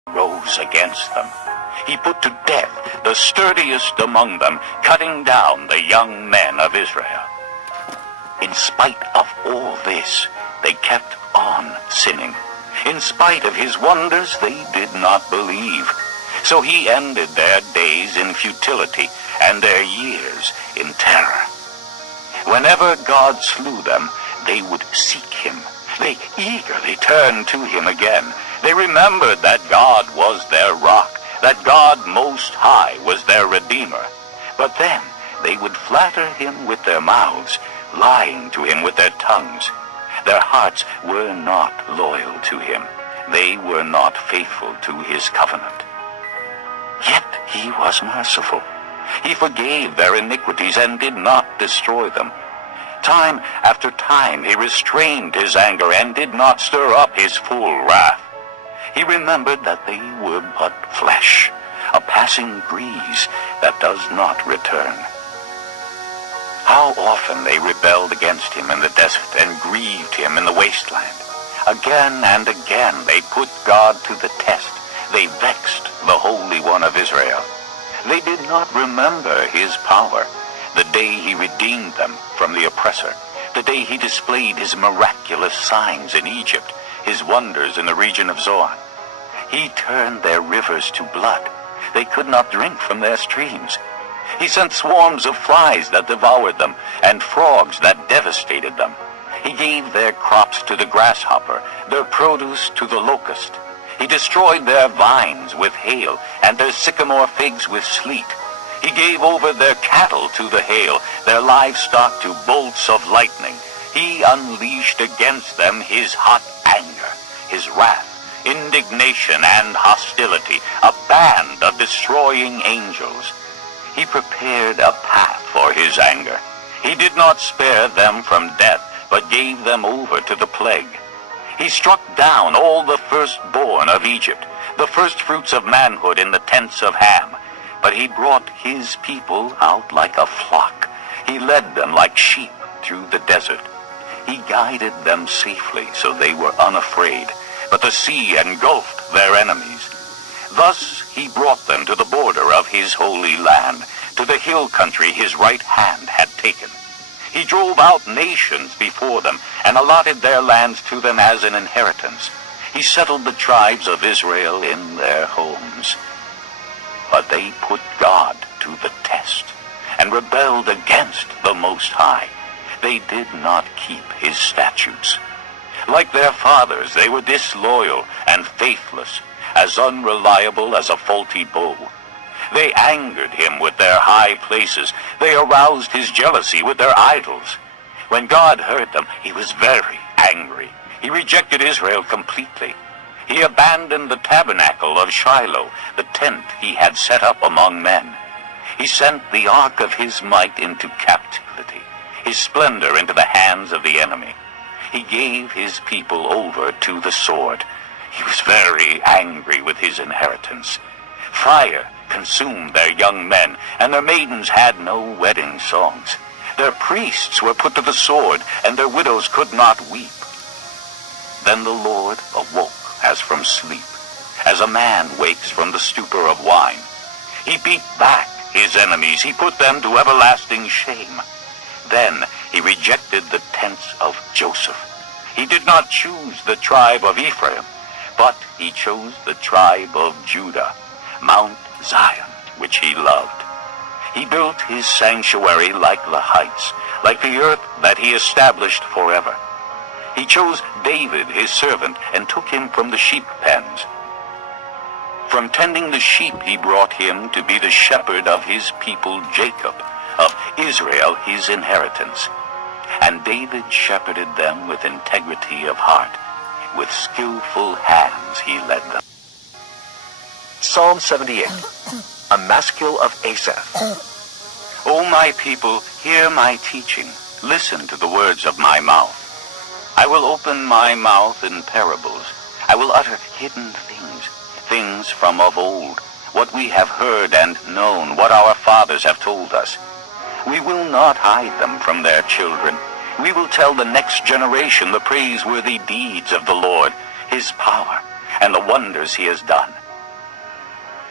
rose against them. He put to death the sturdiest among them, cutting down the young men of Israel. In spite of all this, they kept on sinning. In spite of his wonders, they did not believe. So he ended their days in futility and their years in terror. Whenever God slew them, they would seek him. They eagerly turned to him again. They remembered that God was their rock, that God Most High was their Redeemer. But then they would flatter him with their mouths, lying to him with their tongues. Their hearts were not loyal to him. They were not faithful to his covenant. Yet he was merciful. He forgave their iniquities and did not destroy them. Time after time he restrained his anger and did not stir up his full wrath. He remembered that they were but flesh, a passing breeze that does not return. How often they rebelled against him in the desert and grieved him in the wasteland. Again and again they put God to the test. They vexed the Holy One of Israel. They did not remember his power, the day he redeemed them from the oppressor, the day he displayed his miraculous signs in Egypt, his wonders in the region of Zoan. He turned their rivers to blood. They could not drink from their streams. He sent swarms of flies that devoured them, and frogs that devastated them. He gave their crops to the grasshopper, their produce to the locust. He destroyed their vines with hail, and their sycamore figs with sleet. He gave over their cattle to the hail, their livestock to bolts of lightning. He unleashed against them his hot anger, his wrath, indignation, and hostility, a band of destroying angels. He prepared a path for his anger. He did not spare them from death, but gave them over to the plague. He struck down all the firstborn of Egypt, the firstfruits of manhood in the tents of Ham. But he brought his people out like a flock. He led them like sheep through the desert. He guided them safely, so they were unafraid. But the sea engulfed their enemies. Thus he brought them to the border of his holy land, to the hill country his right hand had taken. He drove out nations before them, and allotted their lands to them as an inheritance. He settled the tribes of Israel in their homes. But they put God to the test, and rebelled against the Most High. They did not keep his statutes. Like their fathers, they were disloyal and faithless, as unreliable as a faulty bow. They angered him with their high places. They aroused his jealousy with their idols. When God heard them, he was very angry. He rejected Israel completely. He abandoned the tabernacle of Shiloh, the tent he had set up among men. He sent the ark of his might into captivity, his splendor into the hands of the enemy. He gave his people over to the sword. He was very angry with his inheritance. Fire consumed their young men, and their maidens had no wedding songs. Their priests were put to the sword, and their widows could not weep. Then the Lord awoke as from sleep, as a man wakes from the stupor of wine. He beat back his enemies. He put them to everlasting shame. Then he rejected the tents of Joseph. He did not choose the tribe of Ephraim, but he chose the tribe of Judah, Mount Zion, which he loved. He built his sanctuary like the heights, like the earth that he established forever. He chose David his servant and took him from the sheep pens. From tending the sheep he brought him to be the shepherd of his people Jacob, of Israel his inheritance. And David shepherded them with integrity of heart. With skillful hands he led them. Psalm 78, a maskil of Asaph. O my people, hear my teaching. Listen to the words of my mouth. I will open my mouth in parables. I will utter hidden things, things from of old, what we have heard and known, what our fathers have told us. We will not hide them from their children. We will tell the next generation the praiseworthy deeds of the Lord, his power, and the wonders he has done.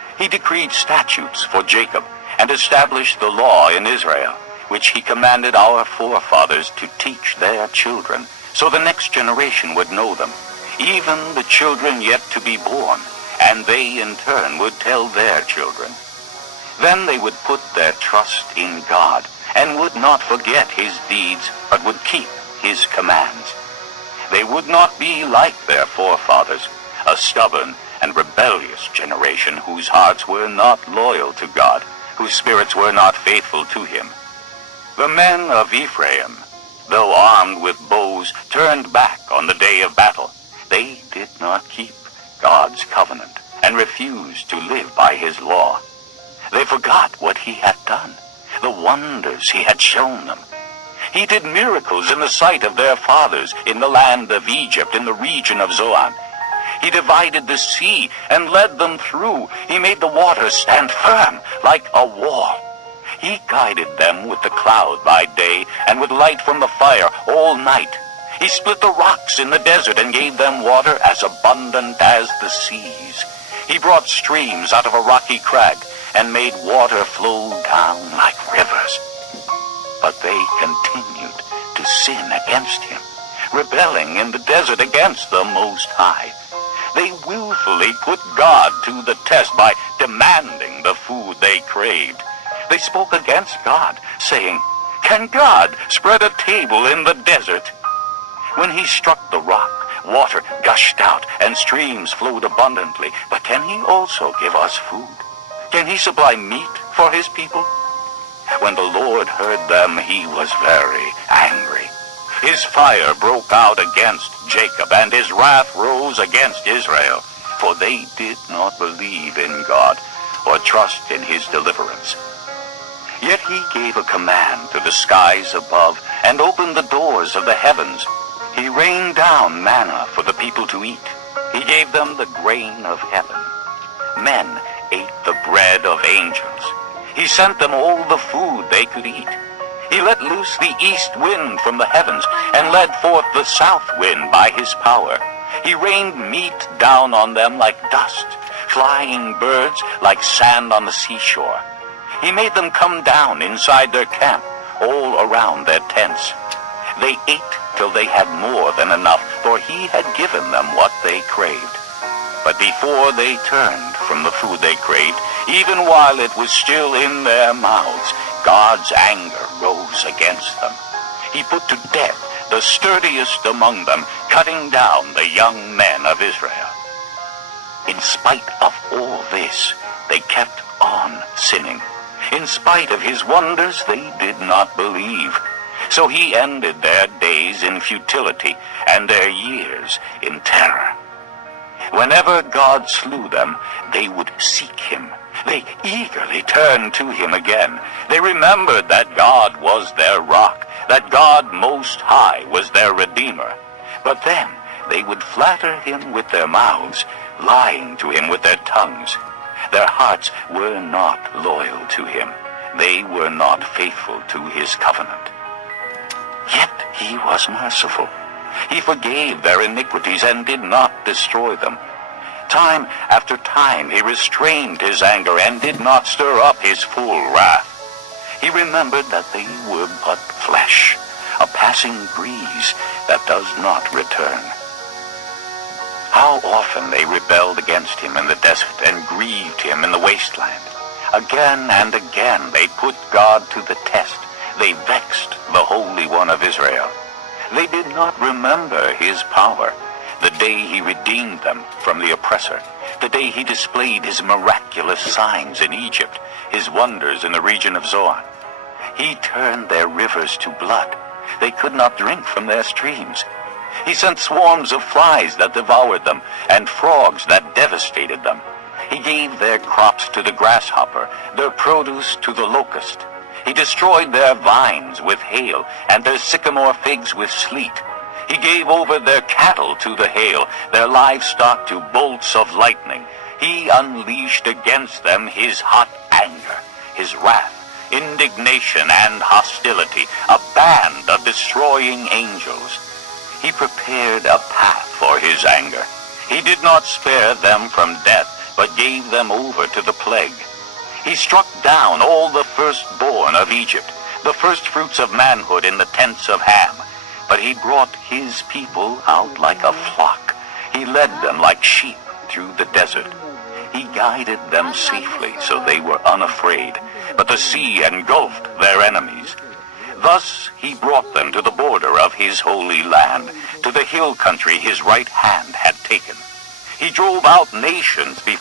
He decreed statutes for Jacob and established the law in Israel, which he commanded our forefathers to teach their children, so the next generation would know them, even the children yet to be born, and they in turn would tell their children. Then they would put their trust in God, and would not forget his deeds, but would keep his commands. They would not be like their forefathers, a stubborn and rebellious generation whose hearts were not loyal to God, whose spirits were not faithful to him. The men of Ephraim, though armed with bows, turned back on the day of battle. They did not keep God's covenant and refused to live by his law. They forgot what he had done, the wonders he had shown them. He did miracles in the sight of their fathers in the land of Egypt, in the region of Zoan. He divided the sea and led them through. He made the waters stand firm like a wall. He guided them with the cloud by day and with light from the fire all night. He split the rocks in the desert and gave them water as abundant as the seas. He brought streams out of a rocky crag and made water flow down like rivers. But they continued to sin against him, rebelling in the desert against the Most High. They willfully put God to the test by demanding the food they craved. They spoke against God, saying, "Can God spread a table in the desert?" When he struck the rock, water gushed out and streams flowed abundantly. But can he also give us food? Can he supply meat for his people? When the Lord heard them, he was very angry. His fire broke out against Jacob, and his wrath rose against Israel, for they did not believe in God or trust in his deliverance. Yet he gave a command to the skies above and opened the doors of the heavens. He rained down manna for the people to eat. He gave them the grain of heaven. Men ate the bread of angels. He sent them all the food they could eat. He let loose the east wind from the heavens and led forth the south wind by his power. He rained meat down on them like dust, flying birds like sand on the seashore. He made them come down inside their camp, all around their tents. They ate till they had more than enough, for he had given them what they craved. But before they turned from the food they craved, even while it was still in their mouths, God's anger rose against them. He put to death the sturdiest among them, cutting down the young men of Israel. In spite of all this, they kept on sinning. In spite of his wonders, they did not believe. So he ended their days in futility and their years in terror. Whenever God slew them, they would seek him. They eagerly turned to him again. They remembered that God was their rock, that God Most High was their Redeemer. But then they would flatter him with their mouths, lying to him with their tongues. Their hearts were not loyal to him. They were not faithful to his covenant. Yet he was merciful. He forgave their iniquities and did not destroy them. Time after time he restrained his anger and did not stir up his full wrath. He remembered that they were but flesh, a passing breeze that does not return. How often they rebelled against him in the desert and grieved him in the wasteland. Again and again they put God to the test. They vexed the Holy One of Israel. They did not remember his power, the day he redeemed them from the oppressor, the day he displayed his miraculous signs in Egypt, his wonders in the region of Zoan. He turned their rivers to blood. They could not drink from their streams. He sent swarms of flies that devoured them, and frogs that devastated them. He gave their crops to the grasshopper, their produce to the locust. He destroyed their vines with hail, and their sycamore figs with sleet. He gave over their cattle to the hail, their livestock to bolts of lightning. He unleashed against them his hot anger, his wrath, indignation, and hostility, a band of destroying angels. He prepared a path for his anger. He did not spare them from death, but gave them over to the plague. He struck down all the firstborn of Egypt, the firstfruits of manhood in the tents of Ham. But he brought his people out like a flock. He led them like sheep through the desert. He guided them safely, so they were unafraid. But the sea engulfed their enemies. Thus he brought them to the border of his holy land, to the hill country his right hand had taken. He drove out nations before